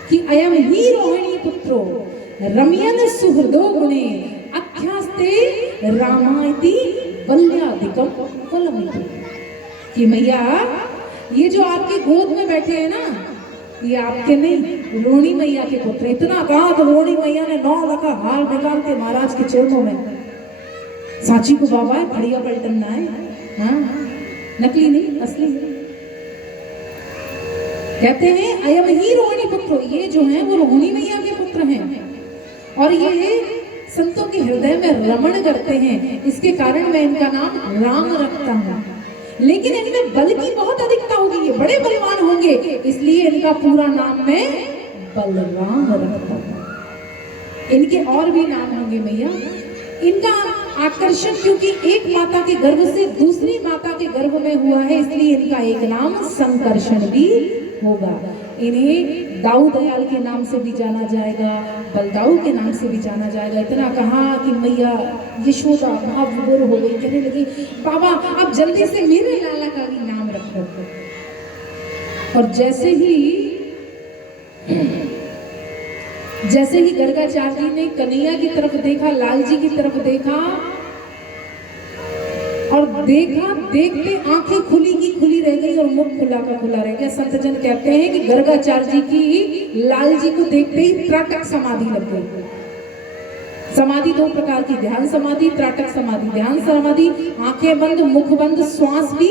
कि अयम ही रोहिणी पुत्रो रम्यन सुहृदो गुणे अख्यास्ते रामायति वल्याधिकम फलमिति, कि मैया ये जो आपकी गोद में बैठे हैं ना, ये आपके नहीं, रोहिणी मैया के पुत्र। इतना कहा तो रोहिणी मैया ने 9 लखा हार निकाल के महाराज के चरणों में, सांची को बाबा है, खड़िया पलटन ना है, हाँ नकली नहीं असली है। कहते हैं अयम ही रोहिणी पुत्र, ये जो हैं वो रोहिणी मैया के पुत्र हैं, और ये संतों के हृदय में रमण करते हैं, इसके कारण मैं इनका नाम राम रखता हूँ। लेकिन इनमें बल की बहुत अधिकता होगी, ये बड़े बलवान होंगे, इसलिए इनका पूरा नाम मैं बलराम रखता हूँ। इनके और भी नाम होंगे मैया। इनका आकर्षण क्योंकि एक माता के गर्भ से दूसरी माता के गर्भ में हुआ है, इसलिए इनका एक नाम संकर्षण भी होगा। इन्हें दाऊ दयाल के नाम से भी जाना जाएगा, बलदाऊ के नाम से भी जाना जाएगा। इतना कहा कि मैया यशोदा भावविभोर हो गई, कहने लगी बाबा आप जल्दी से मेरे लाला का भी नाम रखो। और जैसे ही गर्गाचार्य जी ने कन्हैया की तरफ देखा, लाल जी की तरफ देखा, और देखा, देखते आंखें खुली की खुली रह गई और मुख खुला का खुला रह गया। संत जन कहते हैं कि गर्गाचार्य जी की लाल जी को देखते ही त्राटक समाधि लग गई। समाधि दो प्रकार की, ध्यान समाधि, त्राटक समाधि। ध्यान समाधि आंखें बंद, मुख बंद, श्वास भी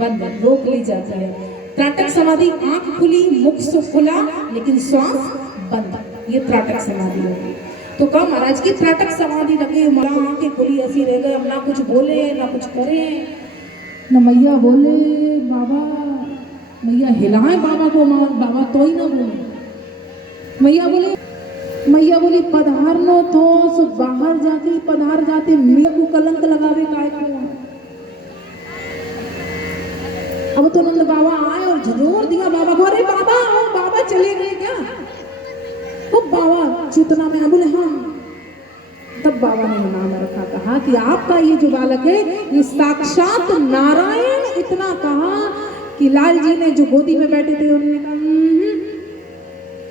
बंद, रोक ली जाती है। त्राटक समाधि आंख खुली, मुख से खुला, लेकिन श्वास बंद, ये त्राटक समाधि होगी। तो कहा महाराज की त्राटक समाधि लगी, हमारा आंखें खुली ऐसी रह गए, हम ना कुछ बोले ना कुछ करे, न मैया बोले बाबा, मैया हिलाए बाबा को, बाबा तो ही ना बोले। मैया बोली पधारनो थो सो बाहर जाके पधार जाते, मेरे को कलंक लगावे काय को। अब तो नंद बाबा आए और झंझोर दिया बाबा को, अरे बाबा ओ बाबा चले गए क्या? तो बाबा चेतना में बोले हाँ। तब बाबा ने नाम रखा, कहा कि आपका ये जो बालक है ये साक्षात नारायण। इतना कहा कि लाल जी ने जो गोदी में बैठे थे उन्होंने कहा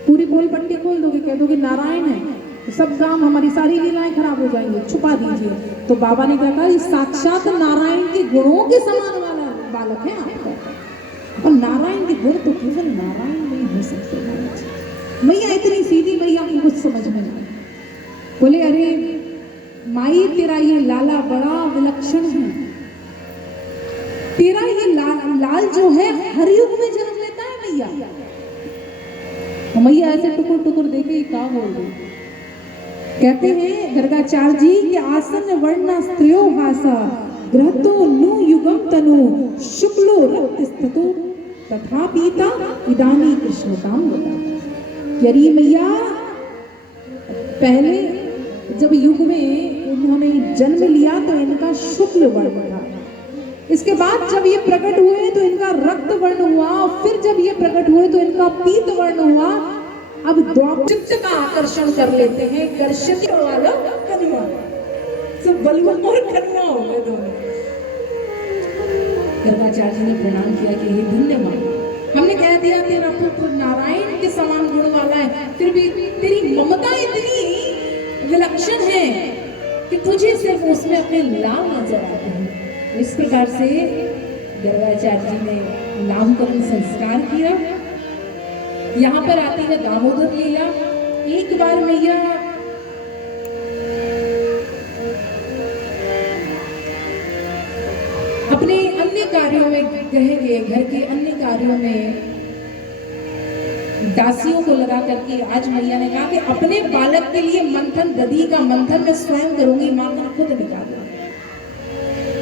पूरी बोल पट्टी खोल दोगे, कह दोगे नारायण है तो सब काम हमारी सारी लीलाएं खराब हो जाएंगी, छुपा दीजिए। तो बाबा ने कहा ये साक्षात नारायण के गुणों के समान वाला बालक है आपका, और नारायण के गुण तो केवल नारायण नहीं हो सकते। मैया इतनी सीधी, मैया की कुछ समझ में नहीं। बोले अरे माई तेरा ये लाला बड़ा विलक्षण है, तेरा ये लाल जो है हर युग में जन्म लेता है मैया। मैया ऐसे टुकुर टुकुर देखे ही कहा बोल रही। कहते हैं गर्गाचार्य जी के आसन वर्णा स्त्रियो भाषा ग्रहतो नु युगम तनु शुक्लो रक्त स्ततो तथा पीता इदानी कृष्णताम बता। यरी मैया पहले जब युग में उन्होंने जन्म लिया तो इनका शुक्ल वर्ण था, इसके बाद जब ये प्रकट हुए तो इनका रक्त वर्ण हुआ, फिर जब ये प्रकट हुए तो इनका पीत वर्ण हुआ। अब चित्त का आकर्षण कर लेते हैं, कर्षित वाला कनुआ, सब बलुआ और कनुआ हो गए दोनों। गर्गाचार्य जी ने प्रणाम किया कि हे धन्यवाद, हमने कह दिया तेरा पुत्र नारायण के समान गुण वाला है, फिर भी तेरी ममता इतनी विलक्षण है कि तुझे सिर्फ उसमें अपने लाभ नजर आते हैं। इस प्रकार से गर्गाचार्य जी ने नामकरण संस्कार किया। यहाँ पर आती है दामोदर लीला। एक बार मैया अपने अन्य कार्यों में कहेंगे, घर के अन्य कार्यों में दासियों को लगा करके आज मैया ने कहा कि अपने बालक के लिए मंथन, दधी का मंथन मैं स्वयं करूंगी, माखन खुद निकालूंगी।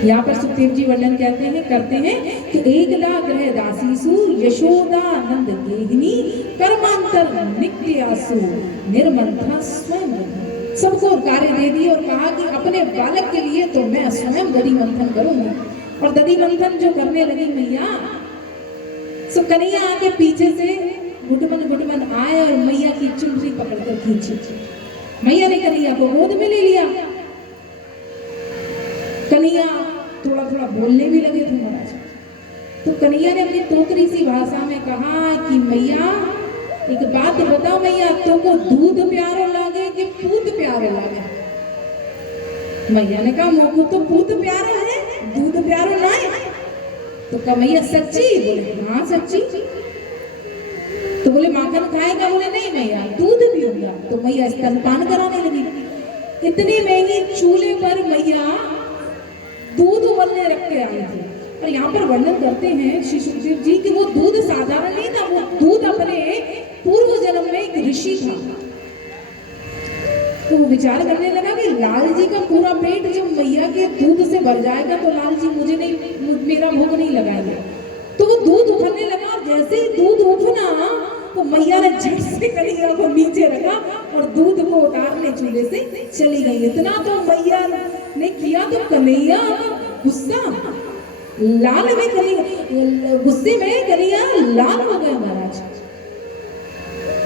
यहाँ पर सुखदेव जी वर्णन करते हैं कि एकदा ग्रह दासीसु यशोदा नंद गेहिनी कर्मांतर नित्यासु निर्मंथा स्वयं। सबको कार्य दे दी और कहा कि अपने बालक के लिए तो मैं स्वयं दधी मंथन करूंगी। और दधी मंथन जो करने लगी मैया, सो कन्हैया आके पीछे से गुटमन आए और मैया की चुनरी पकड़कर खींची। मैया ने कन्हैया को गोद में ले लिया। कन्हैया थोड़ा थोड़ा बोलने भी लगे थे महाराज। तो कन्हैया ने अपनी तोतरी सी भाषा में कहा कि मैया एक बात बताओ मैया, तुमको दूध प्यारो लागे कि पूत प्यारो लागे? मैया ने कहा मोको तो पूत प्यारो है, दूध प्यारो ना है। तो कहा मैया सच्ची? बोले हाँ सच्ची। तो बोले माखन खाएगा? बोले नहीं मैया दूध पीऊंगा। तो मैया स्तनपान कराने लगी। इतनी महंगी चूल्हे पर मैया दूध उबलने रख के आई थी। और यहाँ पर वर्णन करते हैं श्री सुखदेव जी कि वो दूध साधारण नहीं था, वो दूध अपने पूर्व जन्म में एक ऋषि था। तो वो विचार करने लगा कि लाल जी का पूरा पेट जब मैया के दूध से भर जाएगा तो लाल जी मुझे नहीं, मेरा भोग नहीं लगाएंगे। तो वो दूध उफरने लगा। जैसे ही दूध उफना तो मैया ने झट से कन्हैया को नीचे रखा और दूध को उतारने चूल्हे से चली गई। इतना तो मैया ने किया तो कन्हैया गुस्सा लाल में, कन्हैया गुस्से में कन्हैया लाल हो गए महाराज।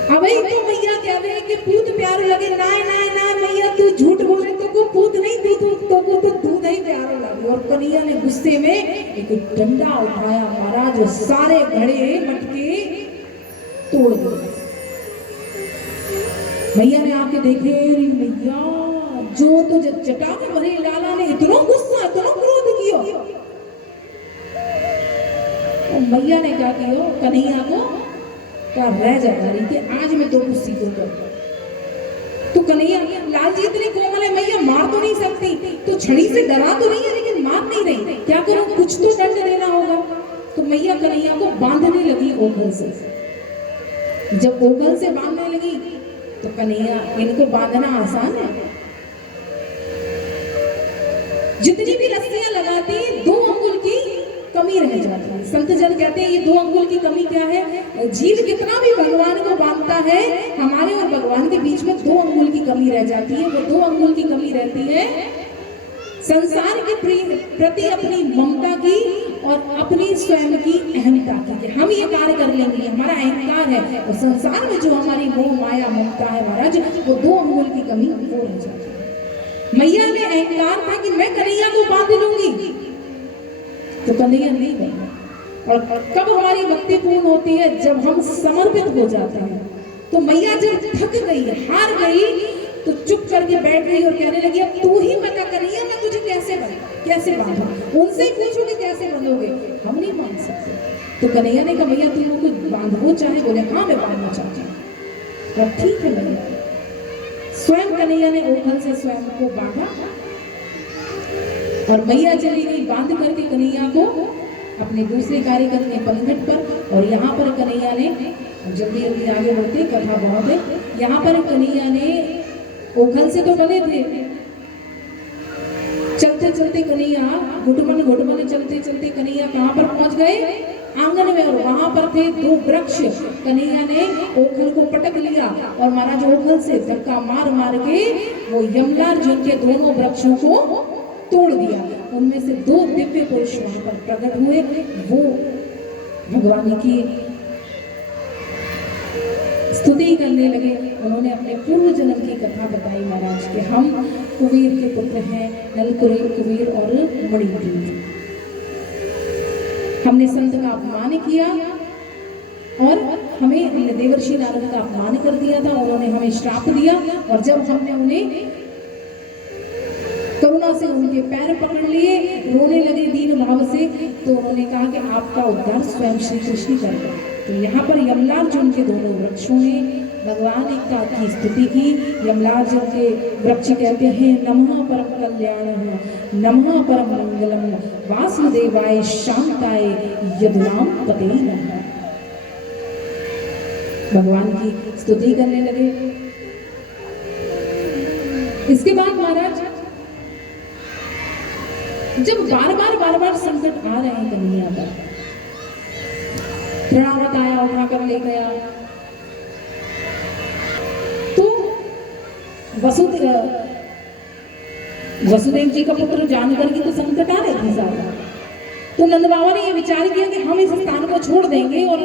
अब तो मैया कह रहे कि पूत प्यार लगे। ना मैया तू झूठ बोले, तो को पूत नहीं तो को तो दूध ही प्यार लगे। और कन्हैया ने गुस्से में एक डंडा उठाया महाराज, सारे घड़े मटके तोड़ दिए। मैया ने आके देखे, मैया जो तो जटा में भरे लाला ने इतना गुस्सा इतना क्रोध किया मैया ने क्या किया, कन्हैया को का रह जाता रही कि आज मैं तो कुछ सीखो कर। तो कन्हैया, लाल जी इतनी कोमल है, मैया मार तो नहीं सकती, तो छड़ी से डरा तो नहीं है लेकिन मार नहीं रही, क्या करूं, कुछ तो दंड देना होगा। तो मैया कन्हैया को बांधने लगी ओघल से। जब ओघल से बांधने लगी तो कन्हैया, इनको बांधना आसान है, जितनी भी रस्सियां लगाती 2 अंगुल की कमी रह जाती है। संत जन कहते हैं ये 2 अंगुल की कमी क्या है, जीव कितना भी भगवान को बांधता है, हमारे और भगवान के बीच में 2 अंगुल की कमी रह जाती है। वो 2 अंगुल की कमी रहती है संसार के प्रति अपनी ममता की और अपनी स्वयं की अहमता की, कि हम ये कार्य कर लेंगे, हमारा अहंकार है। और संसार में जो हमारी मोह माया ममता है महाराज, वो 2 अंगुल की कमी वो रह जाती है। मैया ने अहंकार था कि मैं कन्हैया को बांध लूंगी, तो कन्हैया नहीं बना। और कब हमारी भक्ति पूर्ण होती है, जब हम समर्पित हो जाते हैं। तो मैया जब थक गई, हार गई, तो चुप करके बैठ गई और कहने लगी अब तू ही बता कन्हैया, मैं तुझे कैसे बांधूं, उनसे ही पूछो कि कैसे बांधोगे, हम नहीं बांध सकते। तो कन्हैया ने कहा मैया तुम कुछ बांधो चाहे, बोले हाँ मैं बांधना चाहती हूँ। ठीक है मैया। स्वयं कन्हैया ने ओघल से स्वयं को बांधा और मैया चली गई बांध करके कन्हैया को अपने दूसरे कार्य करने पलघट पर। और यहाँ पर कन्हैया ने, जल्दी जल्दी आगे बढ़ते, कथा बहुत है, यहाँ पर कन्हैया ने ओघल से तो बने थे, चलते चलते कन्हैया घुटमन चलते चलते कन्हैया कहाँ पर पहुंच गए, आंगन में। और वहां पर थे 2 वृक्ष। कन्हैया ने ओघल को पटक लिया और महाराज ओघल से धक्का मार मार के वो यमलार्जुन के दोनों वृक्षों को तोड़ दिया। उनमें से 2 दिव्य पुरुष वहां पर प्रकट हुए। वो भगवान की स्तुति करने लगे। उन्होंने अपने पूर्व जन्म की कथा बताई महाराज के हम कुबेर के पुत्र हैं, नल कुबेर और मणिग्रीव। हमने संत का अपमान किया और हमें देवर्षि नारद का अपमान कर दिया था, उन्होंने हमें श्राप दिया। और जब हमने उन्हें करुणा से उनके पैर पकड़ लिए, रोने लगे दीन भाव से, तो उन्होंने कहा कि आपका उद्धार स्वयं श्री कृष्ण करेगा। तो यहाँ पर यमलार्जुन के दोनों वृक्षों ने भगवान का की स्तुति की। यमलार्जुन के वृक्ष कहते हैं नमः परम कल्याणः, नमः परम मंगलम, वासुदेवाय शांताय यदुराम पते नमः। भगवान की स्तुति करने लगे। इसके बाद महाराज जब बार बार संकट आ रहे हैं कन्हैया पर, प्रणावत आया, उठाकर ले गया, तो वसुदेव जी का पुत्र जानकर के तो संकट आ रहे थे ज्यादा। तो नंद बाबा ने ये विचार किया कि हम इस स्थान को छोड़ देंगे और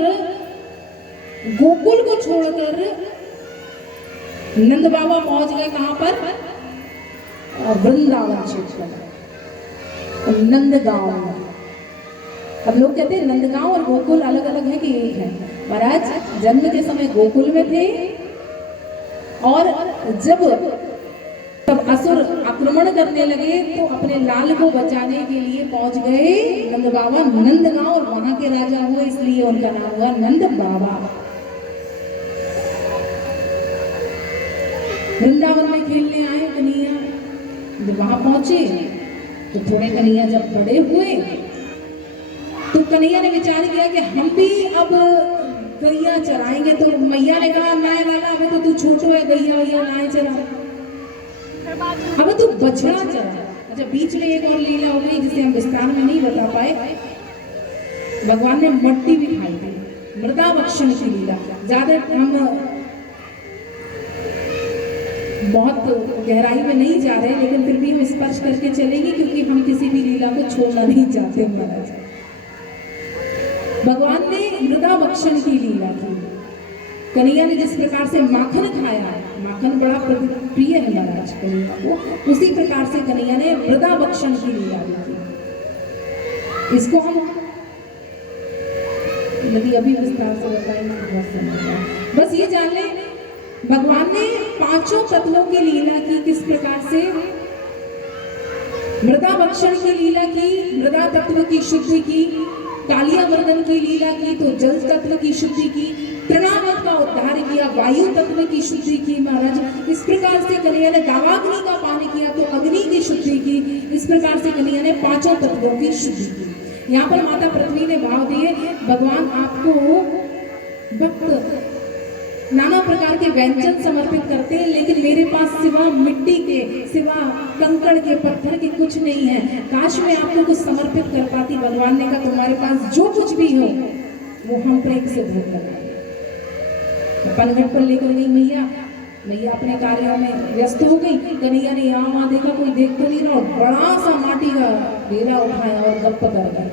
गोकुल को छोड़कर नंद बाबा पहुंच गए कहां पर, वृंदावन क्षेत्र में, नंदगांव। अब लोग कहते हैं नंदगांव और गोकुल अलग अलग है कि एक है। महाराज जन्म के समय गोकुल में थे और जब असुर आक्रमण करने लगे तो अपने लाल को बचाने के लिए पहुंच गए नंद बाबा नंदगांव, और वहां के राजा हुए, इसलिए उनका नाम हुआ नंद बाबा। वृंदावन में खेलने आए कन्हैया, जब वहां पहुंचे तो थोड़े कन्हैया जब बड़े हुए तो कन्हैया ने विचार किया कि हम भी अब गैया चराएंगे। तो मैया ने कहा नाय लाला अबे तो तू छोटो है, गैया नाय चरा, अब तू बछड़ा चरा। अच्छा, बीच में एक और लीला हो गई जिसे हम विस्तार में नहीं बता पाए। भगवान ने मट्टी भी खाई थी, मृदावक्षण की लीला। ज्यादा हम बहुत गहराई में नहीं जा रहे, लेकिन फिर भी हम स्पर्श करके चलेंगे क्योंकि हम किसी भी लीला को छोड़ना नहीं चाहते महाराज। भगवान ने मृदावक्षण की लीला की। कन्हैया ने जिस प्रकार से माखन खाया, माखन बड़ा प्रिय है महाराज कन्हैया को, उसी प्रकार से कन्हैया ने मृदावक्षण की लीला की। इसको हम यदि अभी विस्तार से बताएंगे बस ये जान ले, भगवान ने 5 तत्वों की लीला की। किस प्रकार से मृदावक्षण की लीला की, मृदा तत्व की शुद्धि की, कालियावर्धन की लीला की तो जल तत्व की शुद्धि की, तृणावत का उद्धार किया, वायु तत्व की शुद्धि की महाराज। इस प्रकार से कन्हैया ने दावाग्नि का पान किया तो अग्नि की शुद्धि की। इस प्रकार से कन्हैया ने पांचों तत्वों की शुद्धि की। यहाँ पर माता पृथ्वी ने भाव दिए, भगवान आपको भक्त नाना प्रकार के व्यंजन समर्पित करते हैं, लेकिन मेरे पास सिवा मिट्टी के, सिवा कंकड़ के, पत्थर के कुछ नहीं है। काश मैं आपको कुछ समर्पित कर पाती। भगवान ने कहा तुम्हारे पास जो कुछ भी हो वो हम प्रेम से भोग कर पनघट पर लेकर गई मैया। मैया अपने कार्यों में व्यस्त हो गई। कन्हैया ने यहाँ वहां देखा, कोई देख तो नहीं रहा, और बड़ा सा माटी का ढेला उठाया और गप कर गया।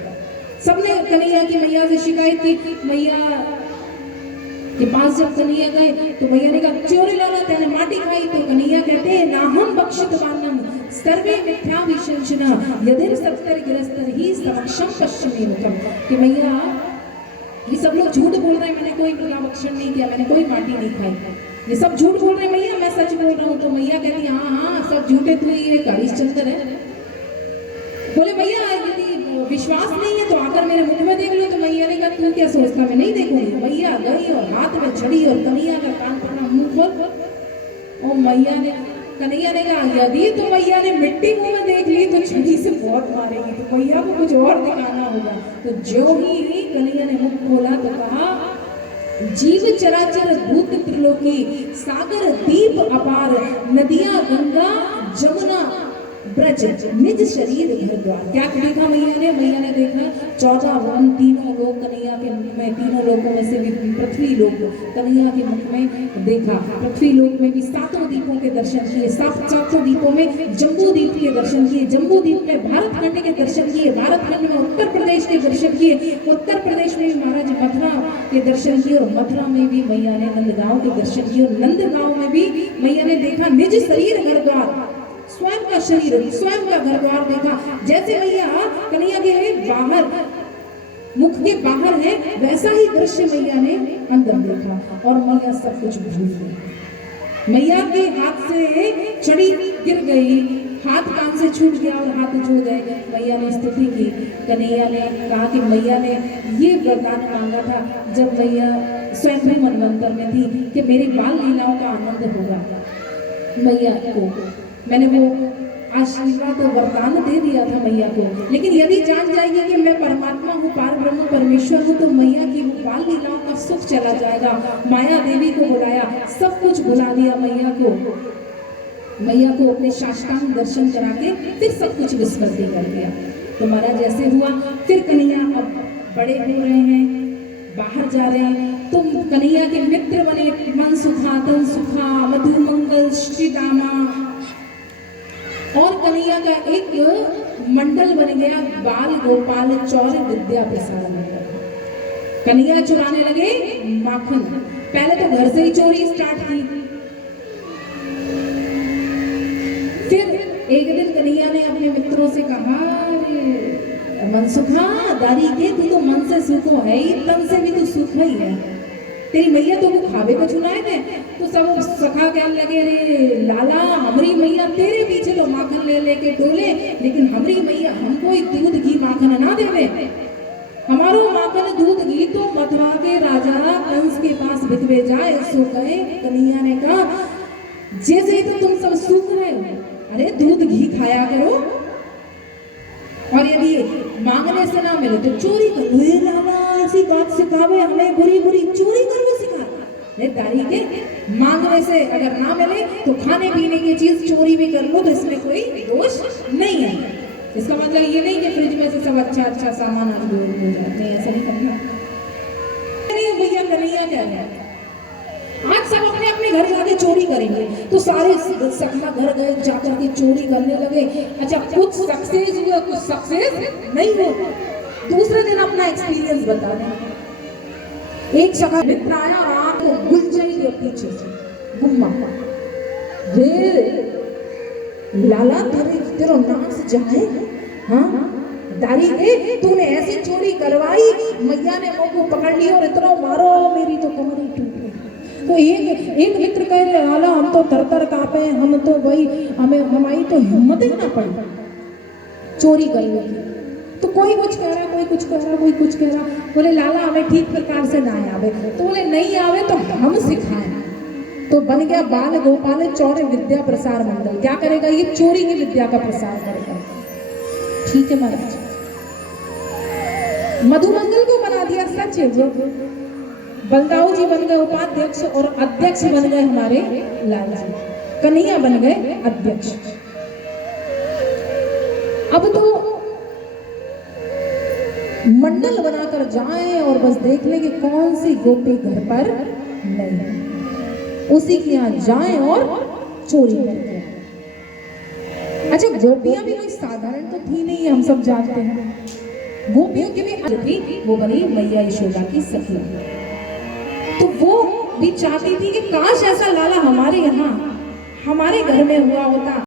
सबने कन्हैया की मैया से शिकायत की। मैया के पास जब कन्हैया गए तो मैया ने कहा चोरी लाना तेने माटी खाई। तो कन्हैया कहते हैं नाहम बक्षित मानम सर्वे मिथ्या विशंसना यदिर सत्तर गिरस्तर ही समक्षम पश्चिमी मुखम। कि मैया ये सब लोग झूठ बोल रहे हैं, मैंने कोई भक्षण नहीं किया, मैंने कोई माटी नहीं खाई, ये सब झूठ बोल रहे हैं मैया, मैं सच बोल रहा हूँ। तो मैया कहती है हाँ हाँ सब झूठे, तू ये हरिश्चंद्र है। बोले मैया यदि विश्वास नहीं है तो आकर मेरे मुख में देख लो। तो मैया ने कहा तू क्या सोचता मैं नहीं देखूंगी। मैया गई और हाथ में छड़ी और कन्हैया का कान पकड़ा, मुंह खोल। और मैया ने, कन्हैया ने कहा यदि तो मैया ने मिट्टी मुंह में देख ली तो छड़ी से बहुत मारेगी, तो मैया को कुछ और दिखाना होगा। तो जो ही कन्हैया ने मुख खोला तो कहा जीव चराचर भूत त्रिलोकी सागर दीप अपार नदियां गंगा जमुना ब्रज निज शरीर घर द्वार। क्या देखा मैया ने? मैया ने देखा 14 वन, तीनों लोग कन्हैया के मुख में, तीनों लोगों में से भी पृथ्वी लोक कन्हैया के मुख में देखा। पृथ्वी लोक में भी 7 दीपों के दर्शन किए, 7 दीपों में जम्बू दीप के दर्शन किए, जम्बू दीप में भारत खंड के दर्शन किए, भारत खंड में उत्तर प्रदेश के दर्शन किए, उत्तर प्रदेश में भी महाराज मथुरा के दर्शन किए, और मथुरा में भी मैया ने नंदगांव के दर्शन किए, और नंदगांव में भी मैया ने देखा निज शरीर घर द्वार, स्वयं का शरीर, स्वयं का घर द्वार देखा। जैसे मैया कन्हैया के बाहर, मुख के बाहर है, वैसा ही दृश्य मैया ने अंदर देखा, और मैया सब कुछ भूल गई। मैया के हाथ से छड़ी गिर गई, हाथ कान से छूट गया और हाथ जुड़ गए। मैया ने स्तुति की। कन्हैया ने कहा कि मैया ने ये वरदान मांगा था जब मैया स्वयं भी मनवंतर में थी कि मेरी बाल लीलाओं का आनंद होगा। मैया को मैंने वो आशीर्वाद और वरदान दे दिया था मैया को, लेकिन यदि जान जाएगी कि मैं परमात्मा हूँ, पार ब्रह्म परमेश्वर हूँ, तो मैया की वो बाल लीलाओं का सुख चला जाएगा। माया देवी को बुलाया, सब कुछ बुला दिया मैया को अपने साष्टांग दर्शन करा के फिर सब कुछ विस्मृति कर दिया। तो महाराज जैसे हुआ, फिर कन्हैया अब बड़े हो रहे हैं, बाहर जा रहे हैं, तो कन्हैया के मित्र बने, मन सुखा तन सुखा मधु मंगल श्री दामा, और कन्हैया का एक मंडल बन गया, बाल गोपाल चौर विद्या प्रसारण। कन्हैया चुराने लगे माखन। पहले तो घर से ही चोरी स्टार्ट की, फिर एक दिन कन्हैया ने अपने मित्रों से कहा मनसुखा दारी के तू तो मन से सुखो है ही, तन से भी तू सुख ही है। तेरी मैया तो वो खावे को चुनाए थे। तो सब सखा क्या लगे रे लाला, हमारी मैया तेरे पीछे तो माखन ले लेके डोले, लेकिन हमारी मैया हमको ही दूध घी माखन ना देवे। हमारो माखन दूध घी तो मथुरा के राजा कंस के पास बिकवे जाए। सो कहे कन्हैया ने कहा जैसे ही तो तुम सब सूख रहे हो, अरे दूध घी खाया करो, और यदि मांगने से ना मिले तो चोरी करो। ये लाला ऐसी बात सिखावे हमें, बुरी बुरी चोरी करो सिखा। दारी के मांगने से अगर ना मिले तो खाने पीने की चीज चोरी भी कर लो, तो इसमें कोई दोष नहीं है। इसका मतलब ये नहीं कि फ्रिज में से सब अच्छा अच्छा सामान आज दूर हो जाए, नहीं, ऐसा नहीं करना। भैया कन्हैया क्या है, आज सब अपने अपने घर जाके चोरी करेंगे, तो सारे सखा घर गए, जाकर के चोरी करने लगे। अच्छा कुछ सक्सेस हुआ, कुछ सक्सेस नहीं हुआ। दूसरे दिन अपना एक्सपीरियंस बता दें। एक सखा मित्र आया, रात को घुल जाएगी पीछे से गुम्मा, रे लाला तेरे नाश जाए, हाँ दारी के तूने ऐसी चोरी करवाई, मैया ने मुंह को पकड़ लिया और इतना मारो मेरी तो कमर ही टूट गई। तो एक मित्र कह रहे लाला हम तो तर कांपे, हम तो भाई हमारी तो हिम्मत ही ना पड़ी चोरी करने की। तो कोई कुछ कह रहा, कोई कुछ कह रहा, कोई कुछ कह रहा। बोले लाला हमें ठीक प्रकार से ना आवे। तो बोले नहीं आवे तो हम सिखाएं। तो बन गया बाल गोपाल चौरे विद्या प्रसार मंडल। क्या करेगा ये? चोरी की विद्या का प्रसार करेगा। ठीक है महाराज। मधुमंगल को बना दिया सचिव, बलदाऊ जी बन गए उपाध्यक्ष और अध्यक्ष बन गए हमारे लाल जी। कन्हैया बन गए अध्यक्ष। अब तो मंडल बनाकर जाएं और बस देख लें कि कौन सी गोपी घर पर नहीं है, उसी के यहाँ जाएं और चोरी करके। अच्छा, गोपियां भी कोई साधारण तो थी नहीं, हम सब जानते हैं। गोपियों की भी थी, वो बनी मैया यशोदा की सखी। तो वो भी चाहती थी कि काश ऐसा लाला हमारे यहाँ हमारे घर में हुआ होता।